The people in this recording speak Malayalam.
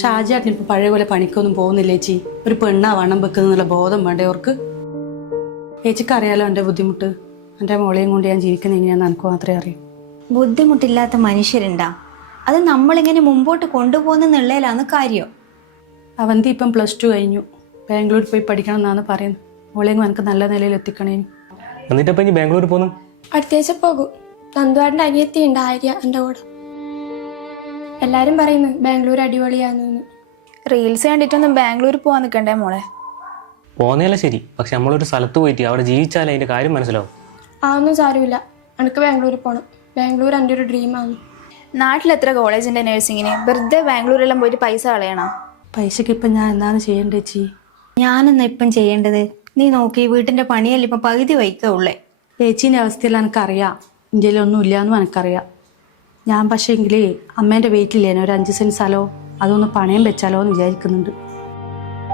ഷാജിയാട്ടിന് ഇപ്പൊ പഴയ പോലെ പണിക്കൊന്നും പോകുന്നില്ല ചേച്ചി. ഒരു പെണ്ണാ വണ്ണം വെക്കുന്നുള്ള ബോധം വേണ്ടേ അവർക്ക്. ചേച്ചിക്ക് അറിയാലോ എൻ്റെ ബുദ്ധിമുട്ട്. എൻ്റെ മോളെയും കൊണ്ട് ഞാൻ ജീവിക്കുന്ന എങ്ങനെയാന്ന് എനിക്ക് മാത്രമേ അറിയൂ. ബുദ്ധിമുട്ടില്ലാത്ത മനുഷ്യരുണ്ടാ, അത് നമ്മളിങ്ങനെ മുമ്പോട്ട് കൊണ്ടുപോകുന്നുള്ളതിലാണ് കാര്യം. അവന്തി ഇപ്പം +2 കഴിഞ്ഞു. ബാംഗ്ലൂർ പോയി പഠിക്കണം എന്നാണ് പറയുന്നത്. മോളെയും എനിക്ക് നല്ല നിലയിൽ എത്തിക്കണേന്. എന്നിട്ടപ്പം ഇനി ബാംഗ്ലൂർ പോകുന്നു? അടുത്താഴ്ച പോകും. നന്ദുവാടിൻ്റെ അനിയത്തി ഉണ്ട് ആര്യ എൻ്റെ കൂടെ. എല്ലാരും പറയുന്നു ബാംഗ്ലൂർ അടിപൊളിയാണെന്ന്. റീൽസ് കണ്ടിട്ടൊന്നും ബാംഗ്ലൂർ പോവാൻ നിൽക്കണ്ടേ മോളെ? പോകുന്നതല്ല ശരി, പക്ഷെ നമ്മളൊരു സ്ഥലത്ത് പോയിട്ട് അവിടെ ജീവിച്ചാലേ അതിന്റെ കാര്യം മനസ്സിലാവും. അതൊന്നും സാരമില്ല, എനിക്ക് ബാംഗ്ലൂരിൽ പോകണം. ബാംഗ്ലൂർ എൻ്റെ ഒരു ഡ്രീമാണ്. നാട്ടിൽ എത്ര കോളേജിന്റെ നഴ്സിങ്ങിന് വെറുതെ ബാംഗ്ലൂരെല്ലാം പോയിട്ട് പൈസ കളയണോ? പൈസക്ക് ഇപ്പം ഞാൻ എന്താണ് ചെയ്യേണ്ടത് ചേച്ചി? ഞാനെന്നാ ഇപ്പം ചെയ്യേണ്ടത്? നീ നോക്കി, വീട്ടിന്റെ പണിയല്ല ഇപ്പം പകുതി വയ്ക്കുള്ളേ. ചേച്ചീൻ്റെ അവസ്ഥയിൽ എനിക്കറിയാം. ഇന്ത്യയിലൊന്നും ഇല്ലയെന്നും എനിക്കറിയാം. ഞാൻ പക്ഷേ എങ്കിൽ അമ്മേൻ്റെ വീട്ടിലേനെ ഒരു 5 സെൻറ്റ് സ്ഥലമോ അതൊന്ന് പണയം വെച്ചാലോ എന്ന് വിചാരിക്കുന്നുണ്ട്.